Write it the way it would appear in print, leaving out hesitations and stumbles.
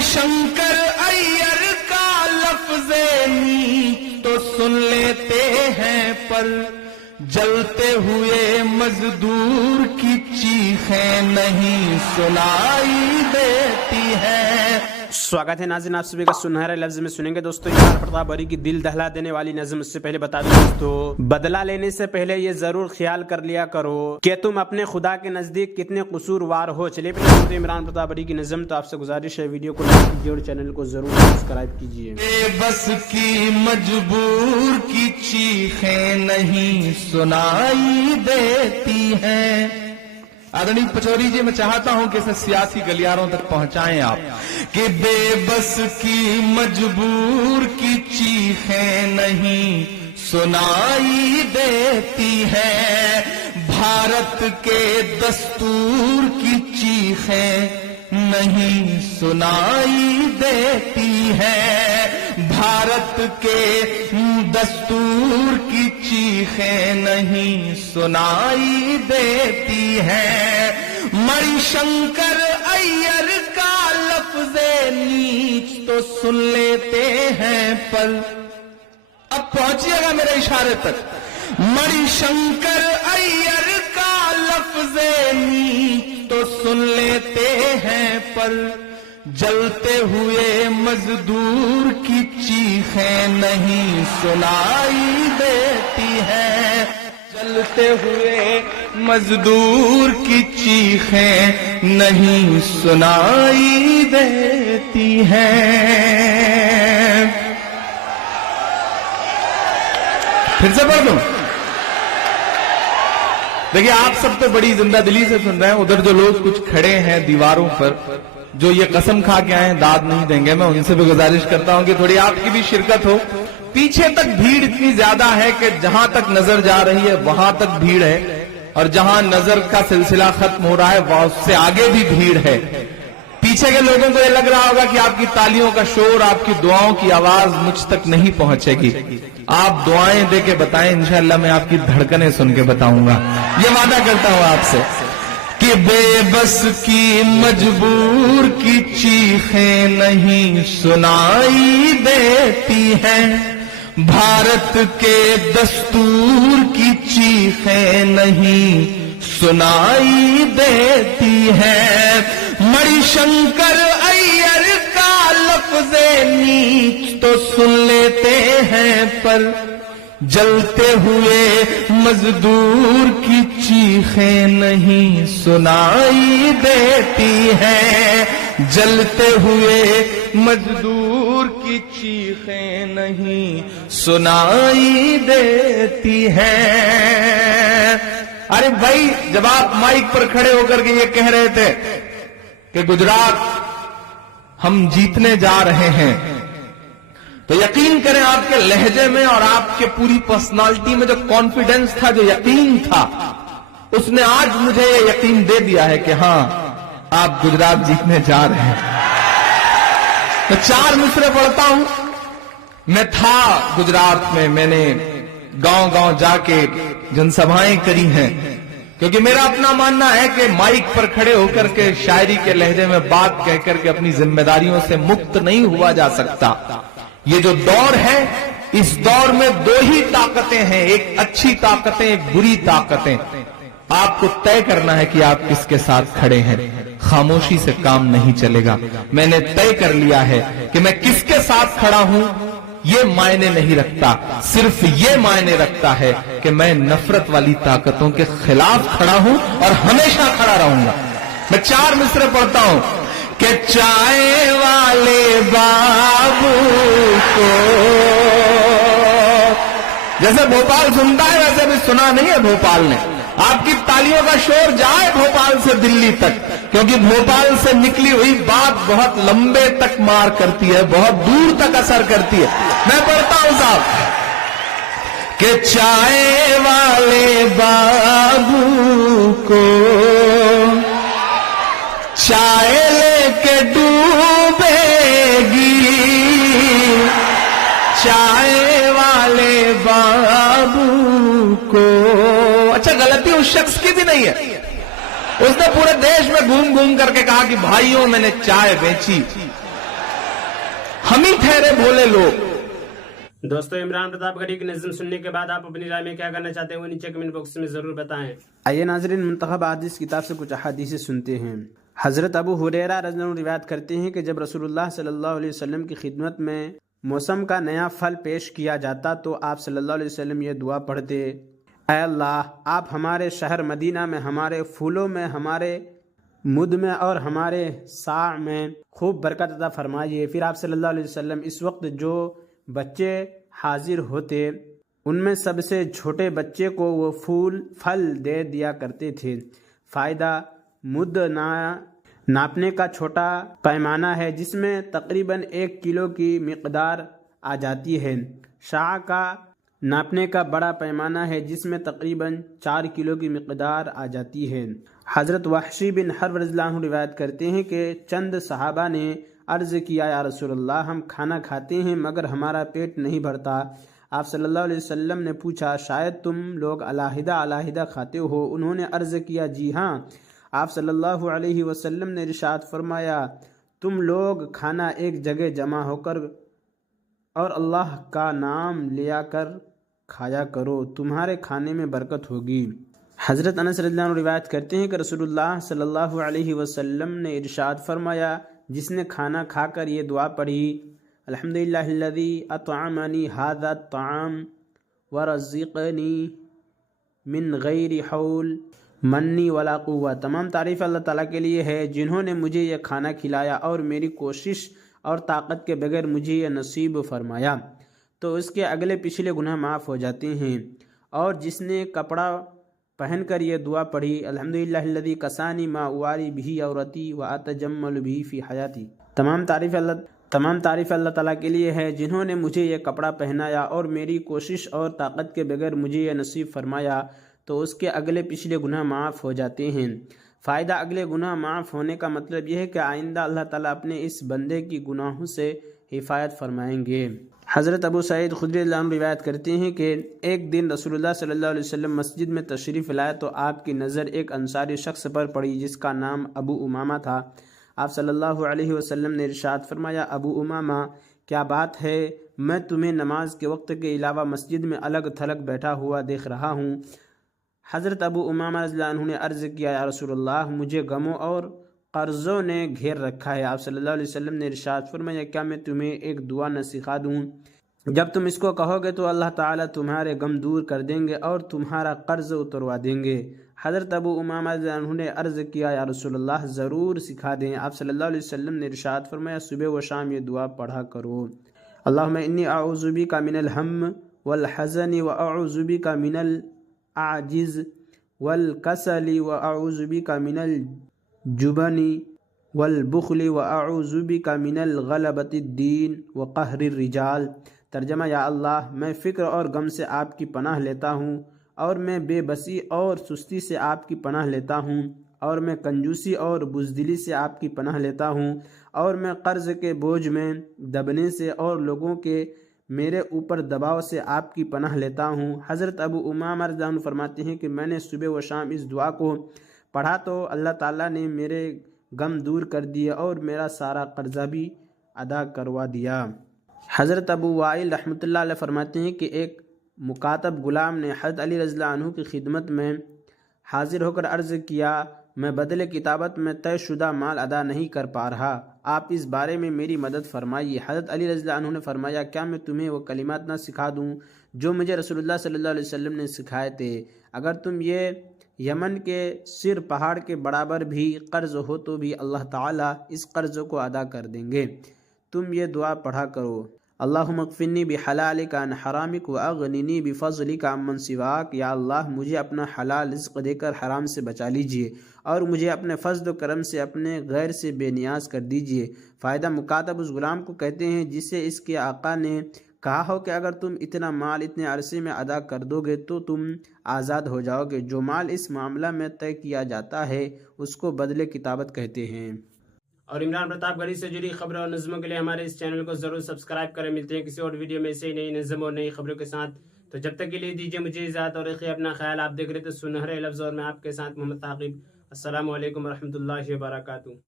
मणि शंकर अय्यर का लफ्ज़ नीच तो सुन लेते हैं, पर जलते हुए मजदूर की चीखें नहीं सुनाई देती हैं। स्वागत है नाज़रीन, आप सभी का सुनहरे लफ्ज में सुनेंगे दोस्तों इमरान प्रताप बरी की दिल दहला देने वाली नज़म। उससे पहले बता दूं दोस्तों, बदला लेने से पहले ये जरूर ख्याल कर लिया करो कि तुम अपने खुदा के नजदीक कितने कसूरवार हो। चलिए तो इमरान प्रताप बरी की नज़म। तो आपसे गुजारिश है वीडियो को लाइक कीजिए और चैनल को जरूर सब्सक्राइब कीजिए। बस की मजबूर की चीखें नहीं सुनाई देती हैं। आदरणीय पचौरी जी, मैं चाहता हूं कि इसे सियासी गलियारों तक पहुंचाएं आप, कि बेबस की मजबूर की चीखें नहीं सुनाई देती हैं। भारत के दस्तूर की चीखें नहीं सुनाई देती है। भारत के दस्तूर की चीखें नहीं सुनाई देती है। मणिशंकर अय्यर का लफ्ज़ नीच तो सुन लेते हैं, पर अब पहुंचिएगा मेरे इशारे तक। मणिशंकर अय्यर का लफ्ज़ नीच तो सुन लेते हैं, पर जलते हुए मजदूर की चीखें नहीं सुनाई देती हैं। जलते हुए मजदूर की चीखें नहीं सुनाई देती हैं। फिर से पढ़ दूं। देखिए, आप सब तो बड़ी जिंदा दिली से सुन रहे हैं। उधर जो लोग कुछ खड़े हैं दीवारों पर, जो ये कसम खा के आए दाद नहीं देंगे, मैं उनसे भी गुजारिश करता हूं कि थोड़ी आपकी भी शिरकत हो। पीछे तक भीड़ इतनी ज्यादा है कि जहां तक नजर जा रही है वहां तक भीड़ है, और जहां नजर का सिलसिला खत्म हो रहा है वहां उससे आगे भी भीड़ है। पीछे के लोगों को यह लग रहा होगा कि आपकी तालियों का शोर, आपकी दुआओं की आवाज मुझ तक नहीं पहुंचेगी। आप दुआएं दे के बताएं, इंशाअल्लाह मैं आपकी धड़कनें सुन के बताऊंगा। ये वादा करता हूं आपसे कि बेबस की मजबूर की चीखें नहीं सुनाई देती हैं। भारत के दस्तूर की चीखें नहीं सुनाई देती हैं। मणिशंकर अय्यर का लफ्ज़ नीच तो सुन लेते हैं, पर जलते हुए मजदूर की चीखें नहीं सुनाई देती हैं। जलते हुए मजदूर की चीखें नहीं सुनाई देती हैं। अरे भाई, जब आप माइक पर खड़े होकर के ये कह रहे थे कि गुजरात हम जीतने जा रहे हैं, तो यकीन करें आपके लहजे में और आपके पूरी पर्सनालिटी में जो कॉन्फिडेंस था, जो यकीन था, उसने आज मुझे ये यकीन दे दिया है कि हां, आप गुजरात जीतने जा रहे हैं। तो 4 मिसरे पढ़ता हूं। मैं था गुजरात में, मैंने गांव-गांव जाके जनसभाएं करी हैं, क्योंकि मेरा अपना मानना है कि माइक पर खड़े होकर के शायरी के लहजे में बात कहकर के अपनी जिम्मेदारियों से मुक्त नहीं हुआ जा सकता। ये जो दौर है, इस दौर में 2 ही ताकतें हैं, एक अच्छी ताकतें, एक बुरी ताकतें। आपको तय करना है कि आप किसके साथ खड़े हैं। खामोशी से काम नहीं चलेगा। मैंने तय कर लिया है कि मैं किसके साथ खड़ा हूं, ये मायने नहीं रखता। सिर्फ ये मायने रखता है कि मैं नफरत वाली ताकतों के खिलाफ खड़ा हूं और हमेशा खड़ा रहूंगा। मैं 4 मिसरे पढ़ता हूं कि चाय वाले बाबू को, जैसे भोपाल सुनता है वैसे भी सुना नहीं है भोपाल ने। आपकी तालियों का शोर जाए भोपाल से दिल्ली तक, क्योंकि भोपाल से निकली हुई बात बहुत लंबे तक मार करती है, बहुत दूर तक असर करती है। मैं पढ़ता हूं साहब कि चाय वाले बाबू को चाय लेके डूबेगी, चाय वाले बाबू को। अच्छा, गलती उस शख्स की भी नहीं है। उसने पूरे देश में घूम घूम करके कहा कि भाइयों मैंने चाय बेची, हम ही ठहरे भोले लोग। दोस्तों, इमरान प्रताप गढ़ी की नज़्म सुनने के बाद आप अपनी राय में क्या करना चाहते हैं वो नीचे कमेंट बॉक्स में जरूर बताएं। आइए नाज़रीन, मुंतखब हदीस किताब से कुछ अहादीस सुनते हैं। हज़रत अबू हुरैरा रज़ियल्लाहु अन्हु रिवायत करते हैं कि जब रसूलुल्लाह सल्लल्लाहु अलैहि वसल्लम की खिदमत में मौसम का नया फल पेश किया जाता तो आप सल्लल्लाहु अलैहि वसल्लम ये दुआ पढ़ते, ऐ अल्लाह, आप हमारे शहर मदीना में हमारे फूलों में, हमारे मुद में और हमारे साዕ में खूब बरकत अता फरमाइए। फिर आप सल्लल्लाहु अलैहि वसल्लम इस वक्त जो बच्चे हाजिर होते उनमें सबसे छोटे बच्चे को वो फल दे दिया करते थे। फ़ायदा, मुद नापने का छोटा पैमाना है जिसमें तकरीबन 1 किलो की मिक़दार आ जाती है। शाह का नापने का बड़ा पैमाना है जिसमें तकरीबन 4 किलो की मिक़दार आ जाती है। हज़रत वहशी बिन हर्ब रज़ियल्लाहु अन्हु रिवायत करते हैं कि चंद सहाबा ने अर्ज़ किया, या रसूलल्लाह, हम खाना खाते हैं मगर हमारा पेट नहीं भरता। आप सल्लल्लाहु अलैहि वसल्लम ने पूछा, शायद तुम लोग अलहदा अलहदा खाते हो? उन्होंने अर्ज़ किया, जी हाँ। आप सल्लल्लाहु अलैहि वसल्लम ने इरशाद फरमाया, तुम लोग खाना एक जगह जमा होकर और अल्लाह का नाम लिया कर खाया करो, तुम्हारे खाने में बरकत होगी। हज़रत अनस रज़ियल्लाहु अन्हु रिवायत करते हैं कि रसूलुल्लाह सल्लल्लाहु अलैहि वसल्लम ने इरशाद फरमाया, जिसने खाना खाकर ये दुआ पढ़ी, अल्हम्दुलिल्लाहिल्लज़ी अतअमनी हाज़ा अत्तआम व रज़क़नी मिन गैरि हौल मन्नी वला कुव्वा, तमाम तारीफ़ अल्लाह ताला के लिए है जिन्होंने मुझे यह खाना खिलाया और मेरी कोशिश और ताकत के बगैर मुझे यह नसीब फरमाया, तो उसके अगले पिछले गुनाह माफ़ हो जाते हैं। और जिसने कपड़ा पहनकर यह दुआ पढ़ी, अल्हम्दुलिल्लाहिल्लज़ी कसानी मा उवारी बिही औरती व अतजम्मलु बिही फ़ी हयाती, तमाम तारीफ़ अल्लाह ताला के लिए है जिन्होंने मुझे यह कपड़ा पहनाया और मेरी कोशिश और ताकत के बगैर मुझे यह नसीब फरमाया, तो उसके अगले पिछले गुनाह माफ़ हो जाते हैं। फ़ायदा, अगले गुनाह माफ़ होने का मतलब यह है कि आइंदा अल्लाह ताला अपने इस बंदे की गुनाहों से हिफायत फरमाएंगे। हज़रत अबू सईद खुदरी रज़ियल्लाहु अन्हु रिवायत करते हैं कि एक दिन रसूलुल्लाह सल्लल्लाहु अलैहि वसल्लम मस्जिद में तशरीफ़ लाए तो आपकी नज़र एक अंसारी शख्स पर पड़ी जिसका नाम अबू उमामा था। आप सल्लल्लाहु अलैहि वसल्लम ने इरशाद फरमाया, अबू उमामा, क्या बात है, मैं तुम्हें नमाज के वक्त के अलावा मस्जिद में अलग थलग बैठा हुआ देख रहा हूँ। हज़रत अबू उमामा रज़ियल्लाहु अन्हु ने अर्ज़ किया, या रसूलल्लाह, मुझे गमों और कर्ज़ों ने घेर रखा है। आप सल्लल्लाहु अलैहि वसल्लम ने इरशाद फरमाया, क्या मैं तुम्हें एक दुआ न सिखा दूँ? जब तुम इसको कहोगे तो अल्लाह ताला तुम्हारे गम दूर कर देंगे और तुम्हारा कर्ज उतरवा देंगे। हज़रत अबू उमामा रज़ियल्लाहु अन्हु ने अर्ज़ किया, या रसूलल्लाह, ज़रूर सिखा दें। आप सल्लल्लाहु अलैहि वसल्लम ने इरशाद फरमाया, सुबह व शाम ये दुआ पढ़ा करो, अल्लाहुम्मा इन्नी अऊज़ु बिका मिनल हम्म वल हज़नी व अऊज़ु बिका मिनल आजिज़ वल कसली व अऊज़ु बिका मिनल जुबनी वल बुखली व अऊज़ु बिका मिनल गलबतिद दीन व कहरिर रिजाल। तर्जमा, या अल्लाह, मैं फ़िक्र और गम से आपकी पनाह लेता हूँ, और मैं बेबसी और सुस्ती से आपकी पनाह लेता हूँ, और मैं कंजूसी और बुज़दिली से आपकी पनाह लेता हूँ, और मैं कर्ज़ के बोझ में दबने से और लोगों के मेरे ऊपर दबाव से आपकी पनाह लेता हूँ। हज़रत अबू उमामा रज़ियल्लाहु अन्हु फरमाते हैं कि मैंने सुबह व शाम इस दुआ को पढ़ा तो अल्लाह ताला ने मेरे गम दूर कर दिया और मेरा सारा कर्जा भी अदा करवा दिया। हज़रत अबू वाइल रहमतुल्लाह अलैह फरमाते हैं कि एक मुकातब गुलाम ने हज़रत अली रज़ियल्लाहु अन्हु की खिदमत में हाजिर होकर अर्ज़ किया, मैं बदले किताबत में तयशुदा माल अदा नहीं कर पा रहा, आप इस बारे में मेरी मदद फरमाइए। हज़रत अली रज़ियल्लाहु अन्हु ने फरमाया, क्या मैं तुम्हें वो कलिमात ना सिखा दूँ जो मुझे रसूलुल्लाह सल्लल्लाहु अलैहि वसल्लम ने सिखाए थे? अगर तुम ये यमन के सिर पहाड़ के बराबर भी कर्ज हो तो भी अल्लाह ताला इस कर्ज को अदा कर देंगे। तुम ये दुआ पढ़ा करो, अल्लाहुम्मा क़फ़िनी बिहलालिका अन हरामिक व अग़निनी बिफ़ज़लिका अम्मन सिवाक। या अल्लाह, मुझे अपना हलाल रिज़्क़ देकर हराम से बचा लीजिए और मुझे अपने फ़ज़्ल करम से अपने गैर से बेनियाज कर दीजिए। फ़ायदा, मुकातब उस गुलाम को कहते हैं जिसे इसके आका ने कहा हो कि अगर तुम इतना माल इतने अरसे में अदा कर दोगे तो तुम आज़ाद हो जाओगे। जो माल इस मामला में तय किया जाता है उसको बदले किताबत कहते हैं। और इमरान प्रताप गढ़ी से जुड़ी खबरों और नज़्मों के लिए हमारे इस चैनल को जरूर सब्सक्राइब करें। मिलते हैं किसी और वीडियो में ऐसे ही नई नज़्म और नई खबरों के साथ। तो जब तक के लिए दीजिए मुझे इजाज़त और रखिए अपना ख्याल। आप देख रहे थे सुनहरे लफ्ज़ और मैं आपके साथ मोहम्मद ताक़िब। अस्सलामु अलैकुम व रहमतुल्लाहि व बरकातुहू।